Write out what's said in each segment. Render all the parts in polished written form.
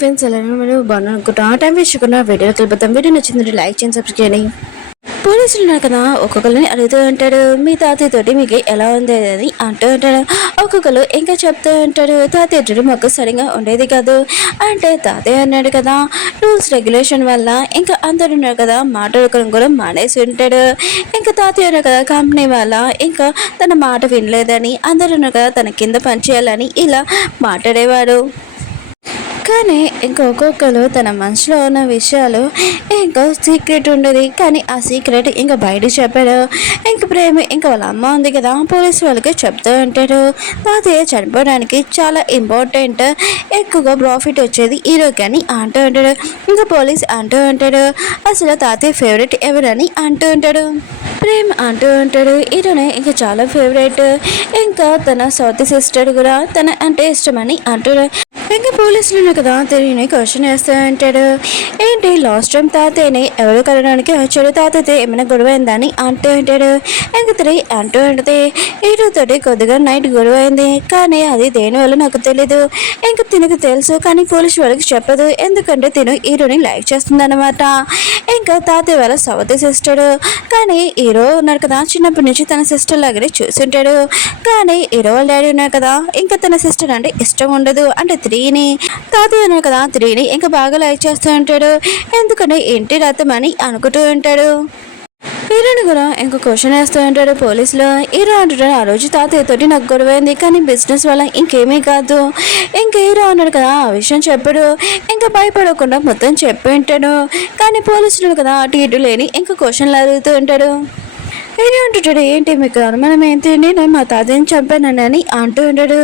Friends ఎలా బాగున్నాను అనుకుంటా టైం వేసుకున్న వీడియో కలిపిద్దాం. వీడియో నచ్చిందంటే లైక్ చేయండి, సబ్స్క్రైబ్ చేయండి. పోలీసులు ఉన్నారు కదా, ఒక్కొక్కరిని అడుగుతూ ఉంటాడు మీ తాతయ్యతోటి మీకు ఎలా ఉంది అని అంటూ ఉంటాడు. ఒక్కొక్కరు ఇంకా చెప్తూ ఉంటాడు తాతయ్య మాకు సరిగా ఉండేది కాదు అంటే తాతయ్య అన్నాడు కదా రూల్స్ రెగ్యులేషన్ వల్ల ఇంకా అందరు ఉన్నారు కదా మాట్లాడుకోవడం కూడా మానేసి ఉంటాడు. ఇంకా తాతయ్య ఉన్నారు కదా కంపెనీ వల్ల ఇంకా తన మాట వినలేదని అందరు ఉన్నారు కదా తన కింద పనిచేయాలని ఇలా మాట్లాడేవాడు. కానీ ఇంకా ఒక్కొక్కరు తన మనసులో ఉన్న విషయాలు ఇంకా సీక్రెట్ ఉండేది. కానీ ఆ సీక్రెట్ ఇంకా బయట చెప్పాడు. ఇంకా ప్రేమ ఇంకా వాళ్ళ అమ్మ ఉంది కదా పోలీసు వాళ్ళకి చెప్తూ ఉంటాడు తాతయ్య చనిపోవడానికి చాలా ఇంపార్టెంట్, ఎక్కువగా ప్రాఫిట్ వచ్చేది హీరోకి అని అంటూ ఉంటాడు. ఇంకా పోలీస్ అంటూ ఉంటాడు అసలు తాతయ్య ఫేవరెట్ ఎవరని అంటూ ఉంటాడు. ప్రేమ్ అంటూ ఉంటాడు హీరోనే ఇంకా చాలా ఫేవరెట్, ఇంకా తన సౌత్ సిస్టర్ కూడా తన అంటే ఇష్టమని అంటాడు. ఇంకా పోలీసులు కదా తిరిగి క్వశ్చన్ వేస్తూ ఉంటాడు ఏంటి లాస్ట్ టైం తాతయ్యని ఎవరు కలడానికి వచ్చాడు, తాతయ్య ఏమైనా గొడవ అయిందని అంటూ ఉంటాడు. ఇంకా తిరిగి అంటూ ఉంటుంది హీరోతోటి కొద్దిగా నైట్ గొడవ అయింది కానీ అది దేనివల్ల నాకు తెలీదు, ఇంకా తినకు తెలుసు కానీ పోలీసు వాళ్ళకి చెప్పదు ఎందుకంటే తిను హీరోని లైక్ చేస్తుంది అనమాట. ఇంకా తాతయ్య వాళ్ళ సౌత్ సిస్టర్, కానీ హీరో ఉన్నారు కదా చిన్నప్పటి నుంచి తన సిస్టర్ లాగానే చూస్తుంటాడు. కానీ హీరో వాళ్ళ డాడీ ఉన్నారు కదా ఇంకా తన సిస్టర్ అంటే ఇష్టం ఉండదు, అంటే త్రీని తాతయ్య ఉన్నారు కదా త్రీని ఇంకా బాగా లైక్ చేస్తూ ఉంటాడు ఎందుకంటే ఇంటి రథం అని అనుకుంటూ ఉంటాడు. హీరోని కూడా ఇంకో క్వశ్చన్ వేస్తూ ఉంటాడు పోలీసులో. హీరో అంటాడు ఆ రోజు తాతయ్యతోటి నాకు గొడవైంది కానీ బిజినెస్ వల్ల ఇంకేమీ కాదు. ఇంకా హీరో అన్నాడు కదా ఆ విషయం చెప్పాడు, ఇంకా భయపడకుండా మొత్తం చెప్పి ఉంటాడు. కానీ పోలీసులు కదా అటు ఇటు లేని ఇంకా క్వశ్చన్లు అడుగుతూ ఉంటాడు. హీరో అంటుంటాడు ఏంటి మీకు అనుమానం ఏంటి, నేను మా తాతయ్యని చంపానని అంటూ ఉంటాడు.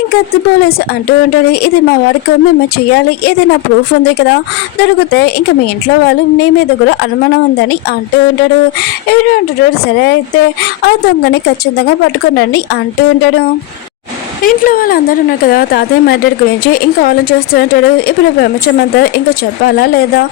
ఇంకా పోలీసు అంటూ ఉంటాడు ఇది మా వారికి మేము చెయ్యాలి, ఏదైనా ప్రూఫ్ ఉంది కదా దొరికితే ఇంకా మీ ఇంట్లో వాళ్ళు నీ మీద కూడా అనుమానం ఉందని అంటూ ఉంటాడు. హీరో అంటుంటాడు సరే అయితే ఆ దొంగని ఖచ్చితంగా పట్టుకునండి అంటూ ఉంటాడు. ఇంట్లో వాళ్ళందరూ ఉన్నారు కదా తాతయ్య మర్డర్ గురించి ఇంకా ఆలోచిస్తూ ఉంటాడు. ఇప్పుడు ప్రపంచం అంతా ఇంకా చెప్పాలా లేదా,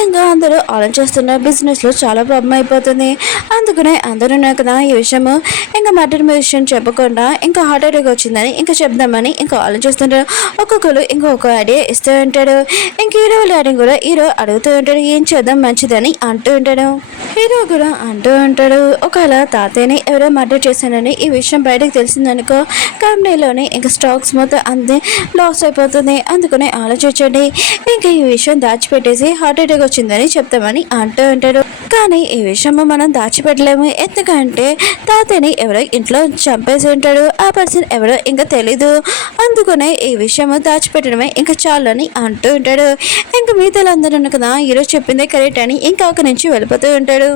ఇంకా అందరూ ఆలోచిస్తున్నారు బిజినెస్లో చాలా ప్రాబ్లం అయిపోతుంది, అందుకనే అందరూ ఉన్నారు కదా ఈ విషయము ఇంకా మర్డర్ విషయం చెప్పకుండా ఇంకా హార్ట్ అటాక్ వచ్చిందని ఇంకా చెప్దామని ఇంకా ఆలోచిస్తుంటారు. ఒక్కొక్కరు ఇంకొక ఐడియా ఇస్తూ ఉంటాడు. ఇంక హీరో డాడీ కూడా హీరో అడుగుతూ ఉంటాడు ఏం చేద్దాం మంచిదని అంటూ ఉంటాడు. హీరో కూడా అంటూ ఉంటాడు ఒకవేళ తాతయ్యని ఎవరో మర్డర్ చేశానని ఈ విషయం బయటకు తెలిసిందనుకో కంపెనీలోనే ఇంకా స్టాక్స్ మొత్తం అంతే లాస్ అయిపోతుంది, అందుకనే ఆలోచించండి ఇంకా ఈ విషయం దాచిపెట్టేసి హార్ట్ అటాక్ వచ్చిందని చెప్తామని అంటూ ఉంటాడు. కానీ ఈ విషయం మనం దాచిపెట్టలేము ఎందుకంటే తాతయ్యని ఎవరో ఇంట్లో చంపేసి ఉంటాడు, ఆ పర్సన్ ఎవరో ఇంకా తెలీదు, అందుకనే ఈ విషయం దాచిపెట్టడమే ఇంకా చాలని అంటూ ఉంటాడు. ఇంకా మిగతాలందరూ కదా ఈరోజు చెప్పిందే కరెక్ట్ అని ఇంకా ఒక నుంచి వెళ్ళిపోతూ ఉంటాడు.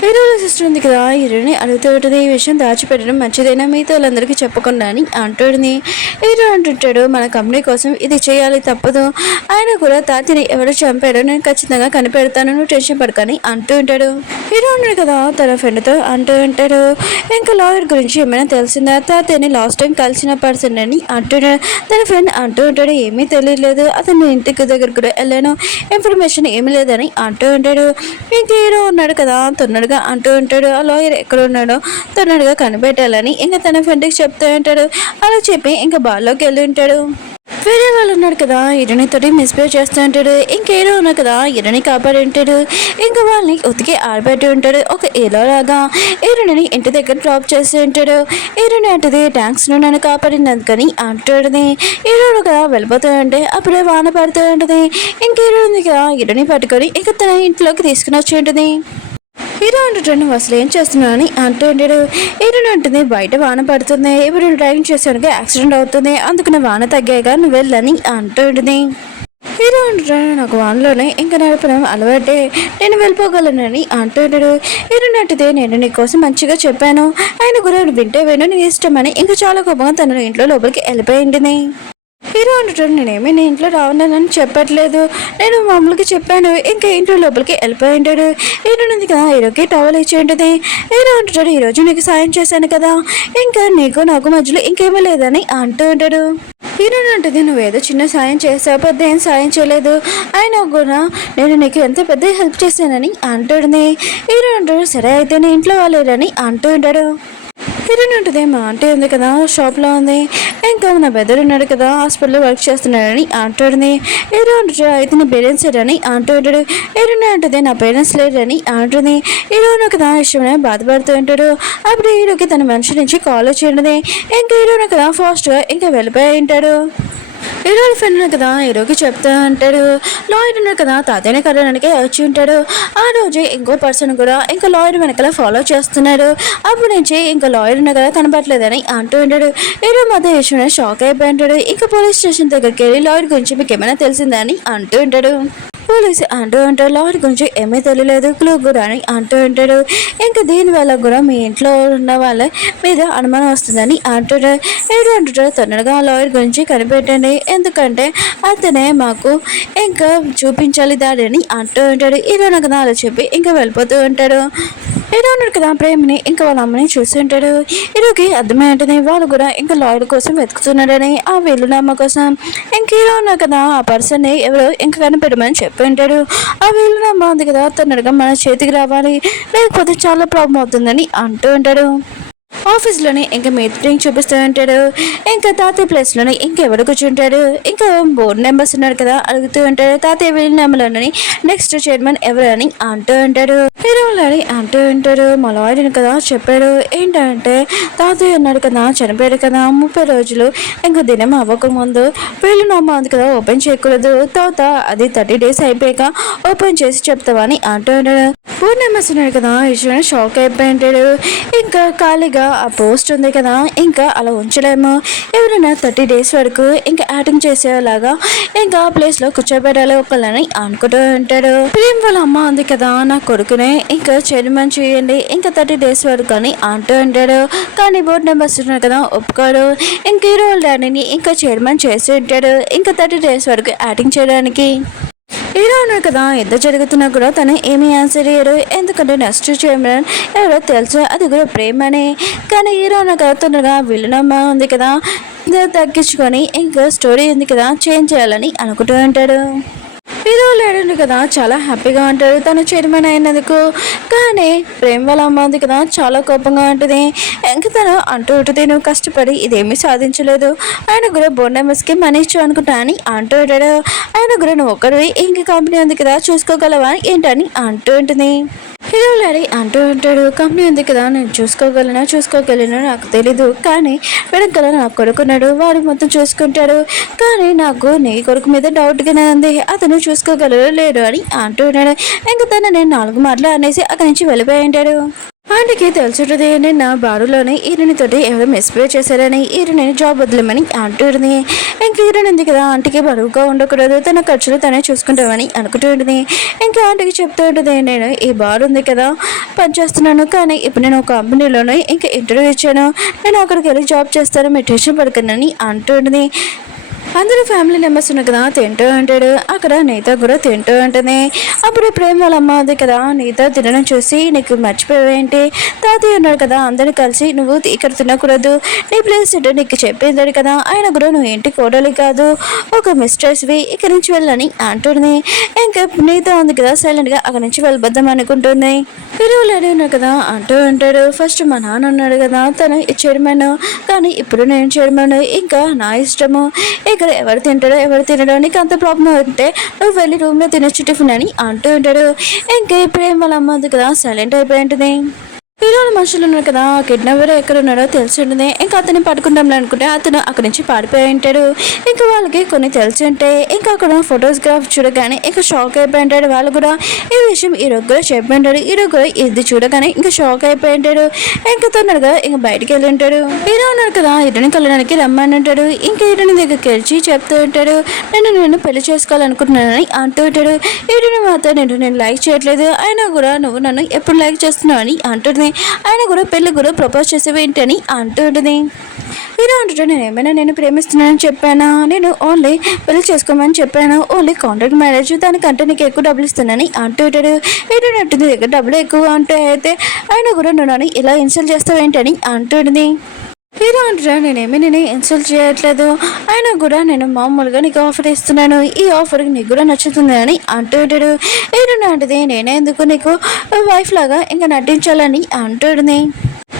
హీరో సిస్టర్ ఉంది కదా హీరోని అడుగుతూ ఉంటుంది ఈ విషయం దాచిపెట్టడం మంచిదైనా మిగతా వాళ్ళందరికీ చెప్పకుండా అని అంటుంది. హీరో అంటుంటాడు మన కంపెనీ కోసం ఇది చేయాలి తప్పదు, ఆయన కూడా తాతని ఎవరు చంపాడో నేను ఖచ్చితంగా కనిపెడతాను నువ్వు టెన్షన్ పడకని అంటూ ఉంటాడు. హీరో ఉన్నాడు కదా తన ఫ్రెండ్తో అంటూ ఉంటాడు ఇంకా లాయర్ గురించి ఏమైనా తెలిసిందా, తాతని లాస్ట్ టైం కలిసిన పర్సన్ అని అంటున్నాడు. తన ఫ్రెండ్ అంటూ ఉంటాడు ఏమీ తెలియలేదు, అతని ఇంటికి దగ్గర కూడా వెళ్ళాను ఇన్ఫర్మేషన్ ఏమీ లేదని అంటూ ఉంటాడు. ఇంక హీరో ఉన్నాడు కదా తొందరగా అంటూ ఉంటాడు ఆ లాయర్ ఎక్కడ ఉన్నాడో తొందరగా కనిపెట్టాలని ఇంకా తన ఫ్రెండ్కి చెప్తూ ఉంటాడు. అలా చెప్పి ఇంకా బాల్లోకి వెళ్ళి ఉంటాడు. వేరే వాళ్ళు ఉన్నాడు కదా హీరోనితోటి మిస్బిహేవ్ చేస్తూ ఉంటాడు. ఇంకా హీరో ఉన్నాడు కదా హీరోని కాపాడి ఉంటాడు. ఇంకా వాళ్ళని ఉతికి ఆరబెట్టి ఉంటాడు. ఒక హీరో లాగా హీరోని ఇంటి దగ్గర డ్రాప్ చేస్తూ ఉంటాడు. హీరోని అంటది థ్యాంక్స్ నువ్వు నన్ను కాపాడినందుకని అంటాడుని. హీరోగా వెళ్ళిపోతూ ఉంటే అప్పుడే వాన పడుతూ ఉంటుంది. ఇంకా హీరో ఉంది కదా హీరోని పట్టుకొని ఇంకా తన ఇంట్లోకి తీసుకుని వచ్చి ఉంటుంది. హీరో అంటుంటాడు నువ్వు అసలు ఏం చేస్తున్నావు అని అంటూ ఉంటాడు. హీరోని ఉంటుంది బయట వాన పడుతుంది, ఇప్పుడు డ్రైవింగ్ చేసానికి యాక్సిడెంట్ అవుతుంది, అందుకని వాన తగ్గాక నువ్వు వెళ్ళని అంటూ ఉంటుంది. హీరో అంటుంటాడు నాకు వానలోనే ఇంకా నడపడం అలవాటే నేను వెళ్ళిపోగలనని అంటూ ఉంటాడు. హీరోని అంటుంది నేను నీకోసం మంచిగా చెప్పాను ఆయన కూడా వింటే విను నీ ఇష్టమని ఇంకా చాలా కోపంగా తన ఇంట్లో లోపలికి వెళ్ళిపోయింది. హీరో అంటుంటాడు నేనేమి నీ ఇంట్లో రావడానని చెప్పట్లేదు, నేను మామూలుగా చెప్పాను ఇంకా ఇంట్లో లోపలికి వెళ్ళిపోయి ఉంటాడు. హీరో ఉంది కదా హీరోకి టవల్ ఇచ్చి ఉంటుంది. హీరో అంటుంటాడు ఈరోజు నీకు సాయం చేశాను కదా ఇంకా నీకు నాకు మధ్యలో ఇంకేమీ లేదని అంటూ ఉంటాడు. హీరో అంటుంది నువ్వేదో చిన్న సాయం చేసావు పెద్ద ఏం సాయం చేయలేదు, ఆయన కూడా నేను నీకు ఎంత పెద్ద హెల్ప్ చేశానని అంటుంది. హీరో అంటాడు సరే అయితే నీ ఇంట్లో వాళ్ళని అంటూ ఉంటాడు. హీరోయిన్ ఉంటుంది, మా ఆంటీ ఉంది కదా షాప్లో ఉంది, ఇంకా నా బెదర్ ఉన్నాడు కదా హాస్పిటల్లో వర్క్ చేస్తున్నాడని అంటుంది. హీరో అంటాడు అయితే నీ పేరెంట్స్ లేరని అంటాడు. హీరోయిన్ అంటుంది నా పేరెంట్స్ లేరని అంటుంది. హీరోయిన్ కదా ఇష్టమనే బాధపడుతూ ఉంటాడు. అప్పుడు హీరోకి తన మనిషి నుంచి కాల్ వచ్చి ఉంటుంది. ఇంకా హీరోయిన్ కదా ఫాస్ట్గా ఇంకా వెళ్ళిపోయి ఉంటాడు. హీరో ఫ్రెండ్ కదా హీరోకి చెప్తా అంటాడు. లాయర్ ఉన్నాడు కదా తాతయ్యని కలవడానికి వచ్చి ఉంటాడు. ఆ రోజు ఇంకో పర్సన్ కూడా ఇంకా లాయర్ వెనకాల ఫాలో చేస్తున్నాడు. అప్పటి నుంచి ఇంకా లాయర్ ఉన్న కదా కనపట్లేదని అంటూ ఉంటాడు. హీరో మధ్య విషయం షాక్ అయిపోయి ఉంటాడు. ఇంకా పోలీస్ స్టేషన్ దగ్గరికి వెళ్ళి లాయర్ గురించి మీకు ఏమైనా తెలిసిందని అంటూ ఉంటాడు. పోలీసు అంటూ ఉంటాడు లాయర్ గురించి ఏమీ తెలియలేదు క్లూ కూడా అని అంటూ ఉంటాడు. ఇంకా దీనివల్ల కూడా మీ ఇంట్లో ఉన్న వాళ్ళ మీద అనుమానం వస్తుందని అంటాడు. ఏడు అంటాడు తొందరగా లాయర్ గురించి కనిపెట్టండి, ఎందుకంటే అతనే మాకు ఇంకా చూపించాలి దాడిని అంటూ ఉంటాడు. హీరోను కదా అలా చెప్పి ఇంకా వెళ్ళిపోతూ ఉంటాడు. హీరో ఉన్నాడు కదా ప్రేమని ఇంకా వాళ్ళ అమ్మని చూస్తుంటాడు. హీరోకి అర్థమై ఉంటుంది వాళ్ళు కూడా ఇంకా లాయర్ కోసం వెతుకుతున్నాడని, ఆ వీలునామా కోసం. ఇంక హీరో ఉన్నాడు కదా ఆ పర్సన్ని ఎవరో ఇంకా కనిపెట్టమని చెప్పి ఉంటాడు. ఆ వీలునామా ఉంది కదా తొందరగా మన చేతికి రావాలి, లేకపోతే చాలా ప్రాబ్లం అవుతుందని అంటూ ఉంటాడు. ఆఫీస్లోనే ఇంకా మీటింగ్ చూపిస్తూ ఉంటాడు. ఇంకా తాతయ్య ప్లేస్లోనే ఇంకెవరు కూర్చుంటాడు. ఇంకా బోర్డు మెంబర్స్ ఉన్నారు కదా అడుగుతూ ఉంటాడు తాతయ్య వీళ్ళ నెంబర్లోని నెక్స్ట్ చైర్మన్ ఎవరు అని అంటూ ఉంటాడు. హీరో అని అంటూ ఉంటాడు. మా లాయర్ని కదా చెప్పాడు ఏంటంటే తాతయ్య ఉన్నాడు కదా చనిపోయాడు కదా 30 రోజులు ఇంకా దినం అవ్వకముందు వీళ్ళు నమ్మ ఉంది కదా ఓపెన్ చేయకూడదు, తర్వాత అది 30 days అయిపోయాక ఓపెన్ చేసి చెప్తావా అని అంటూ ఉంటాడు. బోర్డు మెంబర్స్ ఉన్నాడు కదా ఇష్టం షాక్ అయిపోయి ఉంటాడు. ఇంకా ఖాళీగా ఆ పోస్ట్ ఉంది కదా ఇంకా అలా ఉంచలేము, ఎవరైనా 30 days వరకు ఇంకా యాక్టింగ్ చేసేలాగా ఇంకా ఆ ప్లేస్లో కూర్చోబెట్టాలి ఒకళ్ళని అనుకుంటూ ఉంటాడు. ప్రేమ వాళ్ళ అమ్మ ఉంది కదా నా కొడుకునే ఇంకా చైర్మన్ చేయండి ఇంకా 30 days వరకు అని అంటూ ఉంటాడు. కానీ బోర్డు మెంబర్స్ ఉన్నారు కదా ఒప్పుకోడు. ఇంక హీరో వాళ్ళ డాడీని ఇంకా చైర్మన్ చేసి ఉంటాడు ఇంకా 30 days వరకు యాక్టింగ్ చేయడానికి. హీరో ఉన్నాడు కదా ఎంత జరుగుతున్నా కూడా తను ఏమీ ఆన్సర్ ఇయ్యరు, ఎందుకంటే నెక్స్ట్ చైర్మన్ ఎవరో తెలుసు అది కూడా ప్రేమనే. కానీ హీరో ఉన్న కదా తొందరగా విలనమ్మ ఉంది కదా తగ్గించుకొని ఇంకా స్టోరీ ఉంది కదా చేంజ్ చేయాలని అనుకుంటూ ఉంటాడు. హీరో లేడు కదా చాలా హ్యాపీగా ఉంటాడు తను చైర్మన్ అయినందుకు. కానీ ప్రేమ వాళ్ళ అమ్మ ఉంది కదా చాలా కోపంగా ఉంటుంది. ఇంకా తను అంటూ ఉంటుంది నువ్వు కష్టపడి ఇదేమీ సాధించలేదు, ఆయన కూడా బోర్డు మెంబర్స్కి మనీ ఇచ్చు అనుకుంటా అని అంటూ ఉంటాడు. ఆయన కూడా నువ్వు ఒక్కడివి ఇంక కంపెనీ ఉంది కదా చూసుకోగలవా ఏంటని అంటూ ఉంటుంది. హీరో లారీ అంటూ ఉంటాడు కంపెనీ ఉంది కదా నేను చూసుకోగలను నాకు తెలీదు, కానీ వెనకాల నా కొడుకున్నాడు వాడు మొత్తం చూసుకుంటాడు, కానీ నాకు నీ కొడుకు మీద డౌట్గానే ఉంది అతను చూసుకోగలరు లేడు అని అంటూ ఉన్నాడు. ఇంకా తను నేను 4 మాటలు అనేసి అక్కడి నుంచి వెళ్ళిపోయి ఉంటాడు. ఆంటీకి తెలుసుంటుంది నిన్న బారులోనే ఈరునితోటి ఎవరో మిస్ప్రే చేశారని ఈరుని జాబ్ వదిలేమని అంటుంది. ఇంక ఈరుని ఉంది కదా ఆంటీకి బరువుగా ఉండకూడదు, తన ఖర్చులు తనే చూసుకుంటామని అనుకుంటూ ఉంటుంది. ఇంకా ఆంటీకి చెప్తూ ఉంటుంది నేను ఈ బార్ ఉంది కదా పనిచేస్తున్నాను, కానీ ఇప్పుడు నేను ఒక కంపెనీలోనే ఇంకా ఇంటర్వ్యూ ఇచ్చాను, నేను అక్కడికి వెళ్ళి జాబ్ చేస్తాను మీరు టెన్షన్ పడకండి అంటుంది. అందరూ ఫ్యామిలీ మెంబర్స్ ఉన్న కదా తింటూ ఉంటాడు. అక్కడ నీత కూడా తింటూ ఉంటుంది. అప్పుడు ప్రేమ వాళ్ళ అమ్మ ఉంది కదా నీత తినడం చూసి నీకు మర్చిపోయేంటి తాతయ్య ఉన్నాడు కదా అందరిని కలిసి నువ్వు ఇక్కడ తినకూడదు నీ ప్లేస్ ఏంటో నీకు చెప్పింది కదా, ఆయన కూడా నువ్వు ఇంటి కోడలి కాదు ఒక మిస్ట్రెస్వి ఇక్కడి నుంచి వెళ్ళని అంటుంది. ఇంకా నీత ఉంది కదా సైలెంట్గా అక్కడి నుంచి వెళ్ళిపోద్దాం అనుకుంటుంది. విలువలేడు ఉన్నాడు కదా అంటూ ఉంటాడు ఫస్ట్ మా నాన్న ఉన్నాడు కదా తను చైర్మన్, కానీ ఇప్పుడు నేను చైర్మన్ ఇంకా నా ఇష్టము, ఇక్కడ ఎవరు తింటాడో ఎవరు తినడో నీకు అంత ప్రాబ్లం ఉంటే నువ్వు వెళ్ళి రూమ్లో తినొచ్చు టిఫిన్ అని అంటూ ఉంటాడు. ఇంకా ఇప్పుడేం వాళ్ళ అమ్మ ఉంది కదా సైలెంట్ అయిపోయి ఉంటుంది. హీరోల మనుషులు ఉన్నారు కదా కిడ్నాపర్ ఎక్కడ ఉన్నాడో తెలిసి ఉంటుంది. ఇంకా అతన్ని పట్టుకుంటాం అనుకుంటే అతను అక్కడి నుంచి పారిపోయి ఉంటాడు. ఇంకా వాళ్ళకి కొన్ని తెలిసి ఉంటాయి. ఇంకా అక్కడ ఫొటోగ్రాఫ్ చూడగానే ఇంకా షాక్ అయిపోయి ఉంటాడు. వాళ్ళు కూడా ఈ విషయం హీరో కూడా చెప్పి ఉంటాడు. హీరో కూడా ఇది చూడగానే ఇంకా షాక్ అయిపోయి ఉంటాడు. ఇంకా తొందరగా ఇంకా బయటికి వెళ్ళి ఉంటాడు. హీరో ఉన్నారు కదా హీరోని కలడానికి రమ్మని ఉంటాడు. ఇంకా హీరోని దగ్గరికి వచ్చి చెప్తూ ఉంటాడు నేను పెళ్లి చేసుకోవాలనుకుంటున్నానని అంటూ ఉంటాడు. హీరోని మాత్రం నేను లైక్ చేయట్లేదు, అయినా కూడా నువ్వు నన్ను ఎప్పుడు లైక్ చేస్తున్నావు అని అంటుంది. ఆయన కూడా పెళ్లి కూడా ప్రపోజ్ చేసేవి ఏంటని అంటూ ఉంటుంది. హీరో అంటుంటే నేను ప్రేమిస్తున్నానని చెప్పానా, నేను ఓన్లీ పెళ్లి చేసుకోమని చెప్పాను, ఓన్లీ కాంట్రాక్ట్ మ్యారేజ్ దానికంటే నీకు ఎక్కువ డబ్బులు ఇస్తున్నానని అంటూ ఉంటాడు. హీరో అంటుంది దగ్గర డబ్బులు ఎక్కువ అంటే అయితే ఆయన కూడా నన్ను ఇలా ఇన్సల్ట్ చేస్తావు ఏంటని అంటుంది. హీరో అంటారా నేను ఇన్సల్ట్ చేయట్లేదు, అయినా కూడా నేను మామూలుగా నీకు ఆఫర్ ఇస్తున్నాను, ఈ ఆఫర్కి నీకు కూడా నచ్చుతుంది అని అంటూ ఉంటాడు. హీరో అంటది నేనే ఎందుకు నీకు వైఫ్ లాగా ఇంకా నటించాలని అంటుంది.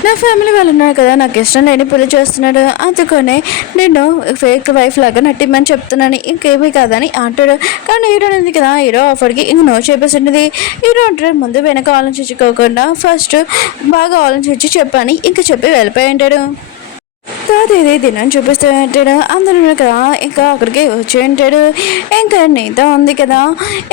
నా ఫ్యామిలీ వాళ్ళు ఉన్నారు కదా, నాకు ఇష్టం లేని పెళ్లి చేస్తున్నాడు, అందుకనే నేను ఫేక్ వైఫ్ లాగా నటిమ్మని చెప్తున్నాను, ఇంకేమీ కాదని అంటాడు. కానీ హీరో ఉంది కదా, హీరో ఆఫర్కి ఇంక నో చెప్పేసింది. హీరో అంటాడు, ముందు వెనక ఆలోచించుకోకుండా ఫస్ట్ బాగా ఆలోచించి చెప్పని ఇంక చెప్పి వెళ్ళిపోయి ఉంటాడు. తర్వాత ఇది దినం చూపిస్తూ ఉంటాడు. అందరూ కదా ఇంకా అక్కడికి వచ్చి ఉంటాడు. ఇంకా నీతో ఉంది కదా,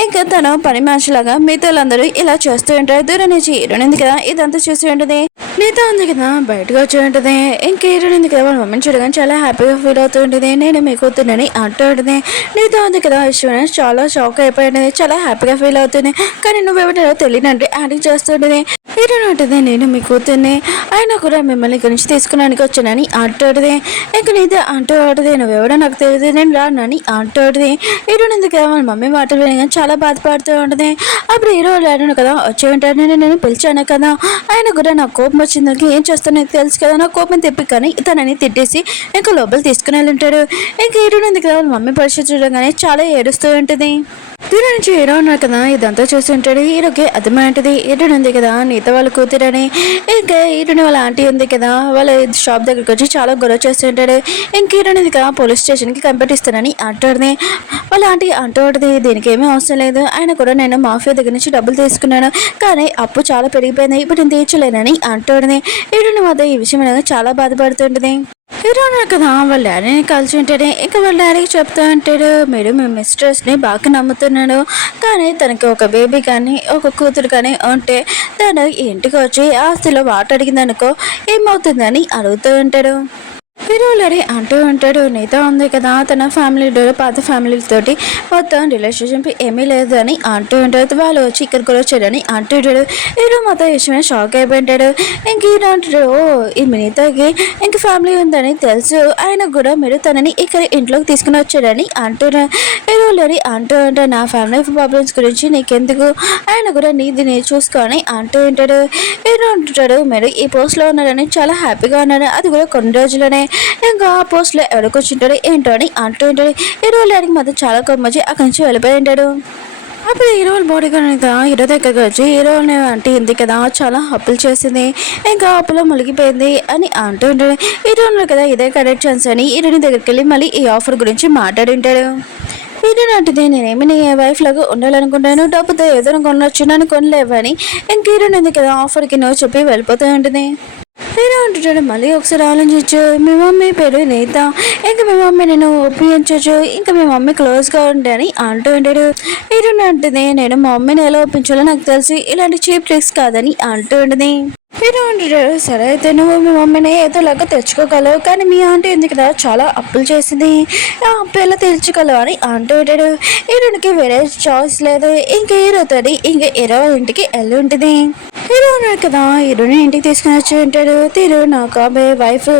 ఇంకా తను పని మనిషిలాగా మిగతా వాళ్ళందరూ ఇలా చేస్తూ ఉంటారు. దూరం నుంచి హీరోనింది కదా ఇదంతా చూసి ఉంటుంది. నీతో ఉంది కదా బయటకు వచ్చి ఉంటుంది. ఇంకా హీరోనింది కదా వాళ్ళ మమ్మీని చూడగానే చాలా హ్యాపీగా ఫీల్ అవుతూ ఉంటుంది. నేను మీ కూతుర్నని అంటూ ఉంటుంది. నీతో ఉంది కదా విశ్వనాథ్ చాలా షాక్ అయిపోయి ఉంటుంది, చాలా హ్యాపీగా ఫీల్ అవుతుంది. కానీ నువ్వేమిటో తెలియనంటే యాక్టింగ్ చేస్తుంటుంది. హీరోని ఉంటుంది, నేను మీ కూతుర్ని, ఆయన కూడా మిమ్మల్ని గురించి తీసుకున్నానికి వచ్చానని అంటాడుది. ఇంక నీతో అంటూ ఆడుతుంది, నువ్వెవడో నాకు తెలియదు, నేను రానని అంటాడుది. హీరోని ఎందుకు వాళ్ళ మమ్మీ మాటలు వినగానే చాలా బాధపడుతూ ఉంటుంది. అప్పుడు హీరో లేడు కదా వచ్చి ఉంటాడు. నేను పిలిచాను కదా, ఆయన కూడా నాకు కోపం వచ్చిందానికి ఏం చేస్తానో తెలుసు కదా, నా కోపం తెప్పి కానీ తనని తిట్టేసి ఇంకా లోపల తీసుకుని వెళ్ళి ఉంటాడు. ఇంకా హీరోని ఎందుకు వాళ్ళ మమ్మీ పరిస్థితి చూడగానే చాలా ఏడుస్తూ ఉంటుంది. దీని నుంచి హీరో ఉన్నారు కదా ఇదంతా చూసి ఉంటాడు. హీరోకి అర్థమైంటుంది, హీరోని ఉంది కదా నీతో వాళ్ళ కూతురని. ఇంకా హీరోని వాళ్ళ ఆంటీ ఉంది కదా, వాళ్ళ షాప్ దగ్గరికి వచ్చి చాలా గొడవ చేస్తుంటాడు. ఇంక హీరోని ఉంది కదా పోలీస్ స్టేషన్కి కంప్లైంట్ ఇస్తానని అంటాడుది. వాళ్ళ ఆంటీ అంటాడుది, దీనికి ఏమీ అవసరం లేదు, ఆయన కూడా నేను మాఫియా దగ్గర నుంచి డబ్బులు తీసుకున్నాను, కానీ అప్పు చాలా పెరిగిపోయింది, ఇప్పుడు నేను తీర్చలేనని అంటాడుది. హీరోని మాత్రం ఈ విషయం చాలా బాధపడుతుంటుంది. హీరో కదా వాళ్ళ డాడీని కలిసి ఉంటాడు. ఇంకా వాళ్ళ డాడీకి చెప్తూ ఉంటాడు, మీరు మీ మిస్ట్రెస్ని బాగా నమ్ముతున్నాడు, కానీ తనకి ఒక బేబీ కానీ ఒక కూతురు కానీ ఉంటే తను ఇంటికి వచ్చి ఆస్తిలో వాట అడిగిందనుకో ఏమవుతుందని అడుగుతూ ఉంటాడు. హీరో డాడీ అంటూ ఉంటాడు, నీతో ఉంది కదా తన ఫ్యామిలీ పాత ఫ్యామిలీతోటి మొత్తం రిలేషన్షిప్ ఏమీ లేదు అని అంటూ ఉంటాడు. వాళ్ళు వచ్చి ఇక్కడ కూడా వచ్చాడని అంటూ ఉంటాడు. హీరో మొత్తం విషయమే షాక్ అయిపోయి ఉంటాడు. ఇంక హీరో అంటాడు, ఈ మినీతోకి ఇంక ఫ్యామిలీ ఉందని తెలుసు, ఆయన కూడా మీరు తనని ఇక్కడ ఇంట్లోకి తీసుకుని వచ్చాడని అంటున్నాడు. హీరో డాడీ అంటూ ఉంటాడు, నా ఫ్యామిలీ ప్రాబ్లమ్స్ గురించి నీకెందుకు, ఆయన కూడా నీది చూసుకొని అంటూ ఉంటాడు. హీరో అంటుంటాడు, మీరు ఈ పోస్ట్లో ఉన్నారని చాలా హ్యాపీగా ఉన్నాడు, అది కూడా కొన్ని రోజులనే, ఇంకా ఆ పోస్ట్లో ఎవరికి వచ్చింటాడు ఏంటో అని అంటూ ఉంటాడు. హీరో డాడీకి మాత్రం చాలా కొమ్మచ్చి అక్కడి నుంచి వెళ్ళిపోయి ఉంటాడు. అప్పుడు హీరో బాడీ కదా హీరో దగ్గరికి వచ్చి, హీరో అంటే ఉంది కదా చాలా అప్పులు చేసింది, ఇంకా అప్పులో మునిగిపోయింది అని అంటూ ఉంటాడు. హీరోలో కదా ఇదే కరెక్ట్ ఛాన్స్ అని హీరోని దగ్గరికి వెళ్ళి మళ్ళీ ఈ ఆఫర్ గురించి మాట్లాడింటాడు. హీరోని అంటుంది, నేనేమి నీ వైఫ్ లాగా ఉండాలనుకుంటాను, డబ్బుతో ఏదైనా కొనొచ్చు, నన్ను కొనలేవని ఇంక హీరోని ఉంది కదా ఆఫర్కి నో చెప్పి వెళ్ళిపోతూ ఉంటుంది. హీరో అంటుంటాడు, మళ్ళీ ఒకసారి ఆలోచించు, మీ మమ్మీ పేరు నేత, ఇంకా మీ మమ్మీ నేను ఒప్పించచ్చు, ఇంకా మీ మమ్మీ క్లోజ్గా ఉండే అని అంటూ ఉంటాడు. హీరోని అంటుంది, నేను మా మమ్మీని ఎలా ఒప్పించాలో నాకు తెలిసి ఇలాంటి చీప్ ట్రిక్స్ కాదని అంటూ ఉంటుంది. హీరో అంటాడు, సరే అయితే నువ్వు మీ మమ్మీని ఏదోలాగా తెచ్చుకోగలవు, కానీ మీ ఆంటీ ఉంది కదా చాలా అప్పులు చేసింది, ఆ అప్పు ఎలా తెచ్చుకోగలవు అని అంటూ ఉంటాడు. హీరోనికి వేరే చాయిస్ లేదు, ఇంకా హీరోతో ఇంకా హీరో ఇంటికి వెళ్ళి ఉంటుంది. హీరో ఉన్నాడు కదా హీరోని ఇంటికి తీసుకుని వచ్చి ఉంటాడు. తీరు నాకు అబ్బాయి వైఫ్,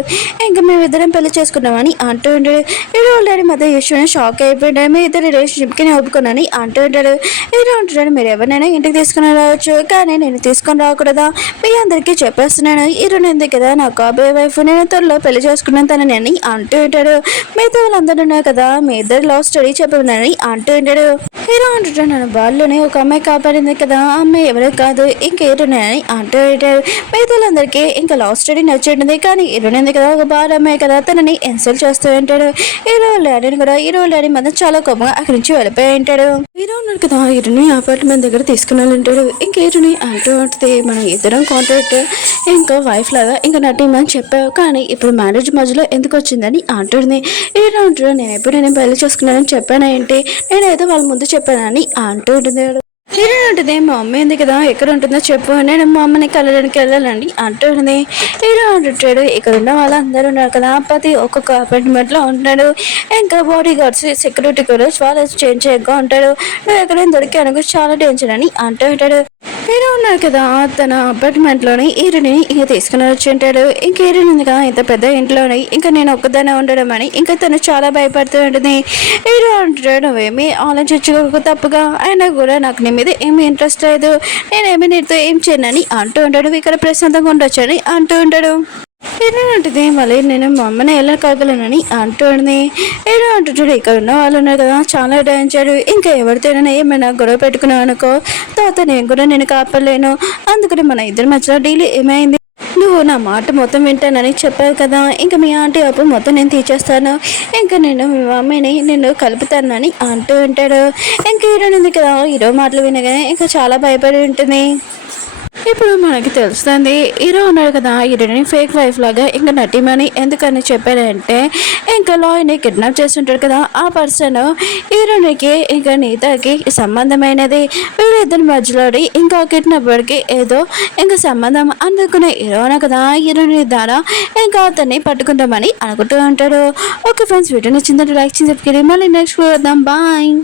ఇంకా మేమిద్దరం పెళ్లి చేసుకున్నామని అంటూ ఉంటాడు. హీరో ఆల్రెడీ మధ్య ఇష్యూని షాక్ అయిపోయింటాడు, మీ ఇద్దరు రిలేషన్షిప్కి నేను ఒప్పుకున్నాను అంటూ ఉంటాడు. హీరో అంటున్నాడు, మీరు ఎవరినైనా ఇంటికి తీసుకుని రావచ్చు, కానీ నేను తీసుకొని రాకూడదా, మీ అందరికీ చెప్పేస్తున్నాను, హీరోని ఉంది కదా నాకు అబ్బాయి వైఫ్, నేను త్వరలో పెళ్లి చేసుకున్నాను తనని అని అంటూ ఉంటాడు. మిగతా వాళ్ళందరూ ఉన్నారు కదా మీ ఇద్దరు లవ్ స్టడీ చెప్పమని అంటూ ఉంటాడు. హీరో అంటుంటాడు, నన్ను వాళ్ళని ఒక అమ్మాయి కాపాడింది కదా, ఆ అమ్మాయి ఎవరో కాదు ఇంక హీరోని అని అంటూ ఉంటాడు. మిగతాలందరికీ ఇంకా లవ్ స్టడీ నచ్చింటుంది, కానీ హీరోని ఉంది కదా ఒక బాగా అమ్మాయి కదా తనని ఇన్సల్ట్ చేస్తూ ఉంటాడు. హీరో డాడీని కూడా హీరో డాడీ మాత్రం చాలా కోపంగా అక్కడి నుంచి వెళ్ళిపోయి ఉంటాడు. హీరో ఉన్నాడు కదా హీరోని అపార్ట్మెంట్ దగ్గర తీసుకుని ఉంటాడు. ఇంక హీరోని అంటూ ఉంటుంది, మనం ఇద్దరం కాంట్రాక్ట్ ఇంకా వైఫ్ లాగా ఇంకా నటిమని చెప్పావు, కానీ ఇప్పుడు మ్యారేజ్ మధ్యలో ఎందుకు వచ్చిందని అంటుంది. హీరో అంటాడు, నేను ఎప్పుడు నేను పెళ్లి చేసుకున్నానని చెప్పాను ఏంటి, నేను ఏదో వాళ్ళ ముందు చెప్పానని అంటూ ఉంటుంది. హీరో ఉంటుంది, మా మమ్మీ ఉంది కదా ఎక్కడ ఉంటుందో చెప్పు, నేను మా అమ్మని కలడానికి వెళ్ళాలండి అంటుంది. హీరో అంటుంటాడు, ఇక్కడ ఉన్న వాళ్ళందరూ ఉన్నారు కదా ప్రతి ఒక్కొక్క అపార్ట్మెంట్లో ఉంటాడు, ఇంకా బాడీ గార్డ్స్ సెక్యూరిటీ కూడా చాలా చేంజ్ చేయగా ఉంటాడు, నువ్వు ఎక్కడైనా దొరికాను చాలా డేంజర్ అని అంటూ ఉంటాడు. హీరో ఉన్నారు కదా తన అపార్ట్మెంట్లోని హీరోని ఇంకా తీసుకుని వచ్చి ఉంటాడు. ఇంక హీరోని ఉంది కదా ఇంత పెద్ద ఇంట్లోని ఇంకా నేను ఒక్కదానే ఉండడం అని ఇంకా తను చాలా భయపడుతూ ఉంటుంది. హీరో అంటాడు, నువ్వేమీ ఆలోచించుకోక తప్పుగా, అయినా కూడా నాకు నీ మీద ఏమీ ఇంట్రెస్ట్ లేదు, నేనేమీ నీతో ఏం చేయనని అంటూ ఉంటాడు, ఇక్కడ ప్రశాంతంగా ఉండొచ్చని అంటూ ఉంటాడు. హీరో అంటుంది, మళ్ళీ నేను మా అమ్మని ఎలా కాగలనని అంటుంది. హీరో అంటుంటాడు, ఇక్కడ ఉన్న వాళ్ళు ఉన్నారు కదా చాలా డేంజర్, ఇంకా ఎవరితోనైనా ఏమైనా గొడవ పెట్టుకున్నావు అనుకో తర్వాత నేను కూడా నేను కాపాడలేను, అందుకని మన ఇద్దరి మధ్యలో డీల్ ఏమైంది, నువ్వు నా మాట మొత్తం వింటానని చెప్పావు కదా, ఇంకా మీ ఆంటీ అప్పు మొత్తం నేను తీసేస్తాను, ఇంకా నేను మీ మమ్మీని నిన్ను కలుపుతానని అంటూ ఉంటాడు. ఇంకా హీరోయిన్ ఉంది కదా, హీరో మాటలు వినగానే ఇంకా చాలా భయపడి ఉంటుంది. ఇప్పుడు మనకి తెలుస్తుంది హీరో ఉన్నాడు కదా, హీరోని ఫేక్ వైఫ్ లాగా ఇంకా నటిమని ఎందుకని చెప్పారంటే, ఇంకా లాయర్ని కిడ్నాప్ చేస్తుంటాడు కదా, ఆ పర్సన్ హీరోనికి ఇంకా నీతాకి సంబంధమైనది. వీళ్ళిద్దరి మధ్యలోని ఇంకా కిడ్నాపర్కి ఏదో ఇంకా సంబంధం అందుకునే హీరోనే కదా, హీరోని ద్వారా ఇంకా అతన్ని పట్టుకుంటామని అనుకుంటూ ఉంటాడు. ఓకే ఫ్రెండ్స్, వీడియో నచ్చిందంటే లైక్ చేసి మళ్ళీ నెక్స్ట్ చూద్దాం. బాయ్.